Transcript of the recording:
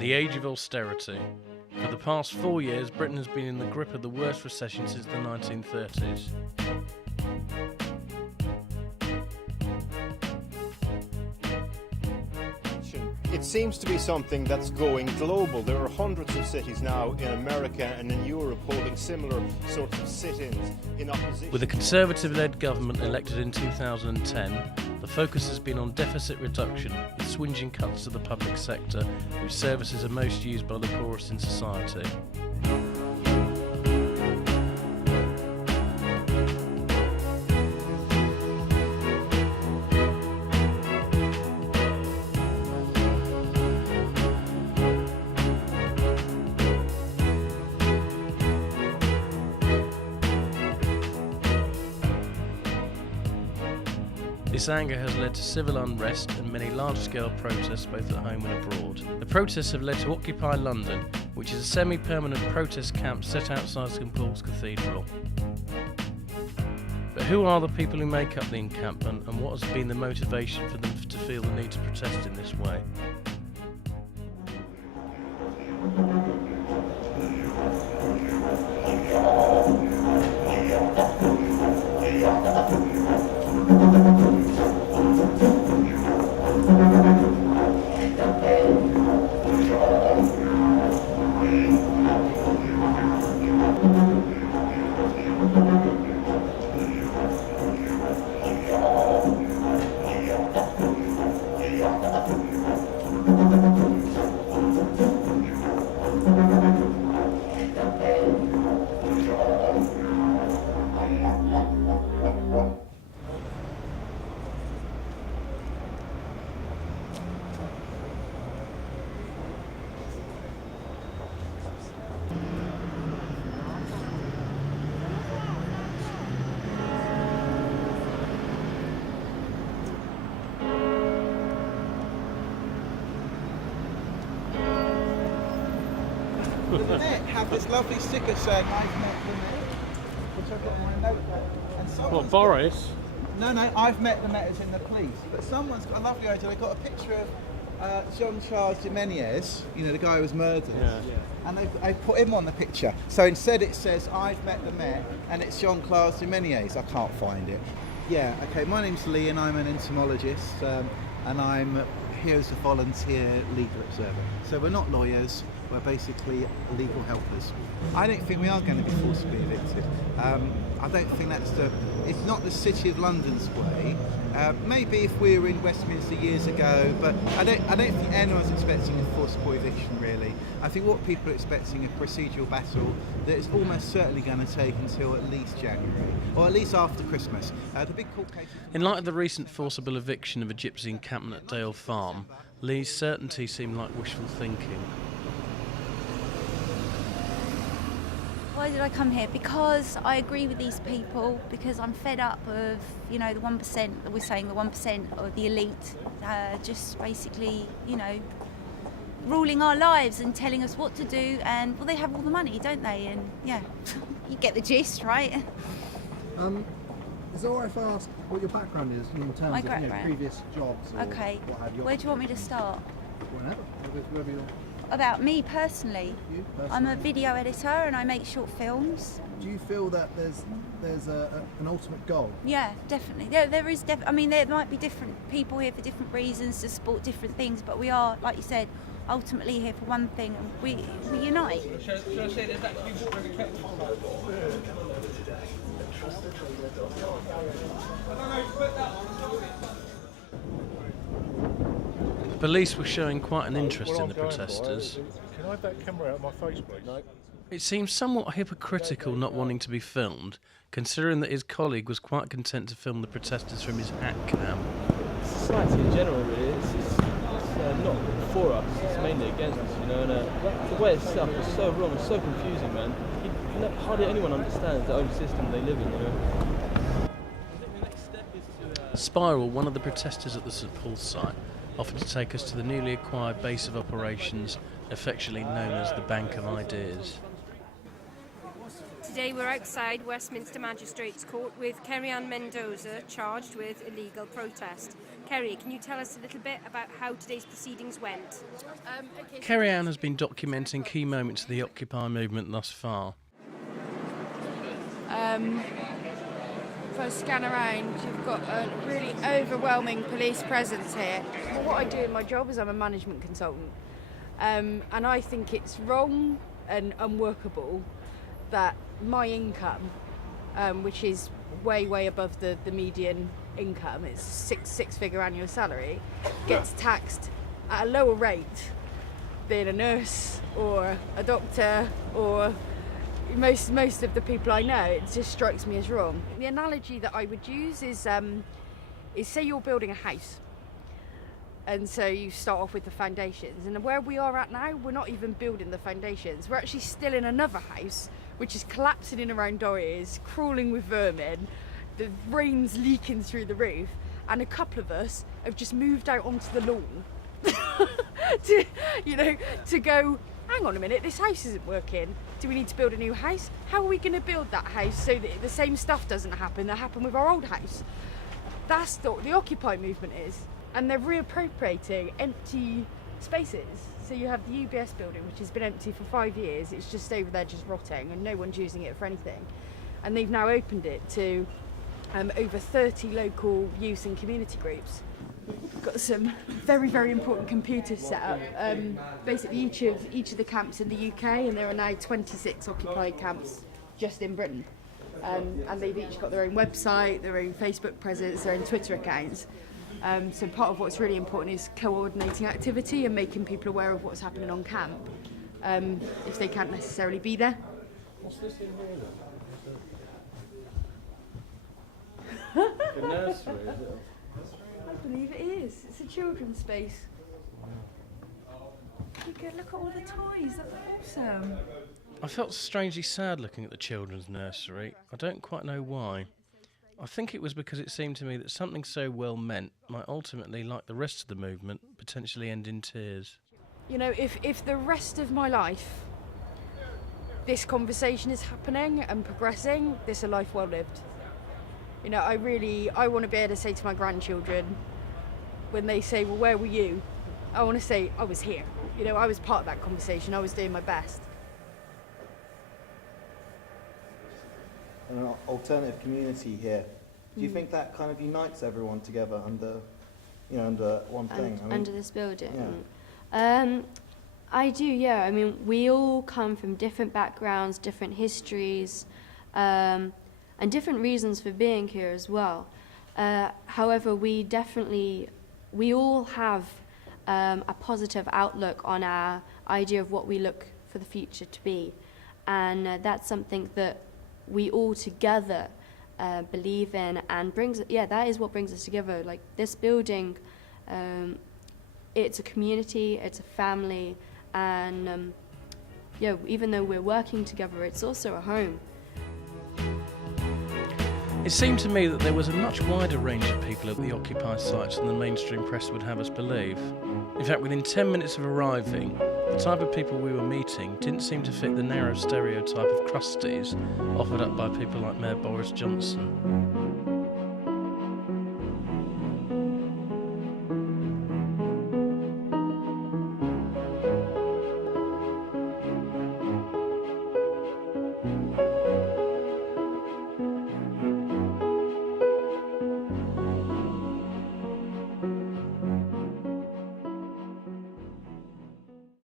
The age of austerity. For the past 4 years, Britain has been in the grip of the worst recession since the 1930s. It seems to be something that's going global. There are hundreds of cities now in America and in Europe holding similar sorts of sit-ins in opposition. With a Conservative-led government elected in 2010, the focus has been on deficit reduction, with swinging cuts to the public sector, whose services are most used by the poorest in society. This anger has led to civil unrest and many large-scale protests both at home and abroad. The protests have led to Occupy London, which is a semi-permanent protest camp set outside St Paul's Cathedral. But who are the people who make up the encampment, and what has been the motivation for them to feel the need to protest in this way? The Met have this lovely sticker saying I've met the Met, which I've got in my notebook. And someone's Boris? No, I've met the Met as in the police. But someone's got a lovely idea. They've got a picture of Jean-Charles Jimenez, you know, the guy who was murdered. Yeah. And they've put him on the picture. So instead it says I've met the Met, and it's Jean-Claude Jimenez. I can't find it. Yeah, okay, my name's Lee and I'm an entomologist, and I'm here as a volunteer legal observer. So we're not lawyers, we're basically legal helpers. I don't think we are going to be forcibly evicted. I don't think it's not the City of London's way. Maybe if we were in Westminster years ago, but I don't think anyone's expecting a forcible eviction really. I think what people are expecting a procedural battle that is almost certainly going to take until at least January, or at least after Christmas. The big court cases... In light of the recent forcible eviction of a gypsy encampment at Dale Farm, Lee's certainty seemed like wishful thinking. Why did I come here? Because I agree with these people, because I'm fed up of, you know, the 1%, that we're saying the 1% of the elite, just basically, you know, ruling our lives and telling us what to do, and, well, they have all the money, don't they? And, yeah, you get the gist, right? Is it alright if I ask what your background is in terms of, you know, previous jobs or okay. What have you? Where do you want me to start? Wherever you're... About me personally. You personally? I'm a video editor and I make short films. Do you feel that there's an ultimate goal? Yeah, definitely. There is. I mean, there might be different people here for different reasons to support different things, but we are, like you said, ultimately here for one thing, and we unite. Should I say there's actually water in the kettle? The police were showing quite an interest in the protesters. Can I have that camera out of my face, please? No. It seems somewhat hypocritical not wanting to be filmed, considering that his colleague was quite content to film the protesters from his hat cam. Society in general, really, it's not for us, it's mainly against us, you know, and the way it's set up is so wrong, it's so confusing, man. Hardly anyone understands the own system they live in, you know. Spiral, one of the protesters at the St Paul's site, offered to take us to the newly acquired base of operations, affectionately known as the Bank of Ideas. Today we're outside Westminster Magistrates Court with Kerry-Ann Mendoza charged with illegal protest. Kerry, can you tell us a little bit about how today's proceedings went? Kerry Ann has been documenting key moments of the Occupy movement thus far. If I scan around, you've got a really overwhelming police presence here. Well, what I do in my job is I'm a management consultant, and I think it's wrong and unworkable that my income, which is way above the median income, it's six-figure annual salary, gets taxed at a lower rate than a nurse or a doctor or most of the people I know. It just strikes me as wrong. The analogy that I would use is say you're building a house, and so you start off with the foundations, and where we are at now, we're not even building the foundations. We're actually still in another house which is collapsing in around our ears, crawling with vermin, the rain's leaking through the roof, and a couple of us have just moved out onto the lawn to go, hang on a minute, this house isn't working. Do we need to build a new house? How are we going to build that house so that the same stuff doesn't happen that happened with our old house? That's what the Occupy movement is. And they're reappropriating empty spaces. So you have the UBS building, which has been empty for 5 years. It's just over there just rotting and no one's using it for anything. And they've now opened it to over 30 local youth and community groups. We've got some very important computers set up. Basically each of the camps in the UK, and there are now 26 occupied camps just in Britain. And they've each got their own website, their own Facebook presence, their own Twitter accounts. So part of what's really important is coordinating activity and making people aware of what's happening on camp, if they can't necessarily be there. What's this in here? The nursery, is it? I believe it is. It's a children's space. Look at all the toys. That's awesome. I felt strangely sad looking at the children's nursery. I don't quite know why. I think it was because it seemed to me that something so well meant might ultimately, like the rest of the movement, potentially end in tears. You know, if the rest of my life this conversation is happening and progressing, this is a life well lived. You know, I want to be able to say to my grandchildren, when they say, well, where were you? I want to say, I was here. You know, I was part of that conversation. I was doing my best. An alternative community here. Do you think that kind of unites everyone together under one thing? Under this building? Yeah. I do, yeah. I mean, we all come from different backgrounds, different histories, and different reasons for being here as well. However, we all have a positive outlook on our idea of what we look for the future to be. And that's something that we all together believe in, and that is what brings us together. Like this building, it's a community, it's a family, and even though we're working together, it's also a home. It seemed to me that there was a much wider range of people at the Occupy sites than the mainstream press would have us believe. In fact, within 10 minutes of arriving, the type of people we were meeting didn't seem to fit the narrow stereotype of crusties offered up by people like Mayor Boris Johnson.